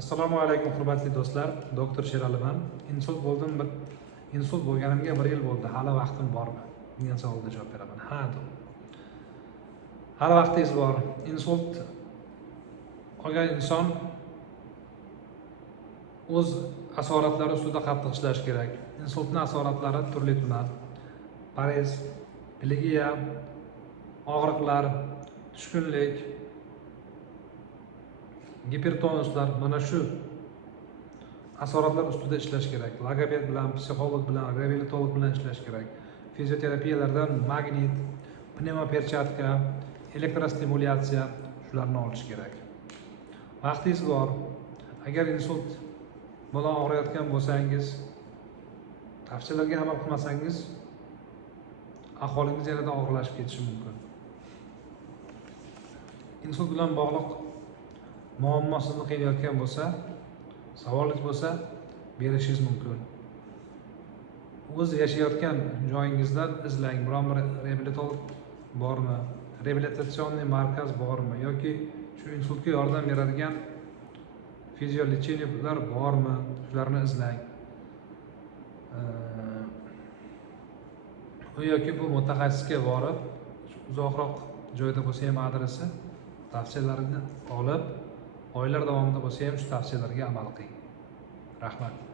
Assalomu alaykum hurmatli do'stlar. Doktor Sheraliman. Insult bo'ldim. Insult bo'lganimga 1 yil bo'ldi. Hali vaqtim bormi? degan savolga javob beraman. Ha, hali vaqtingiz bor. Insult olgan inson o'z asoratlari ustida qattiq ishlash kerak. Insultning asoratlari turli-tuman. Parez, plegiya, og'riqlar, tushkunlik, gipertonuslar, mana shu asoratlar ustida ishlash kerak. Logoped bilan, psixolog bilan, reabilitolog bilan ishlash kerak. Fizioterapiyalardan magnit, pnevmoperchatka, elektrostimulyatsiya shularni olish kerak. Vaqtingiz bor. Agar insult bilan og'riyotgan bo'lsangiz, tavsiyalarga amal qilmasangiz, ahvolingiz yanada og'irlashib ketishi mumkin. Insult bilan bog'liq muammo sizni qiynayotgan bo'lsa, savolingiz bo'lsa, berishingiz mumkin. O'z yashayotgan joyingizdan izlang, biron bir reabilitolog bormi, reabilitatsion markaz bormi yoki shu insultga yordam beradigan fiziolecheniyalar bormi, shularni izlang. Yoki bu mutaxassisga borib, uzoqroq joyda bo'lsa ham adresi, tavsiyalarini olib, oylar davomida bo'lsa ham shu tavsiyalarga amal qiling. Rahmat.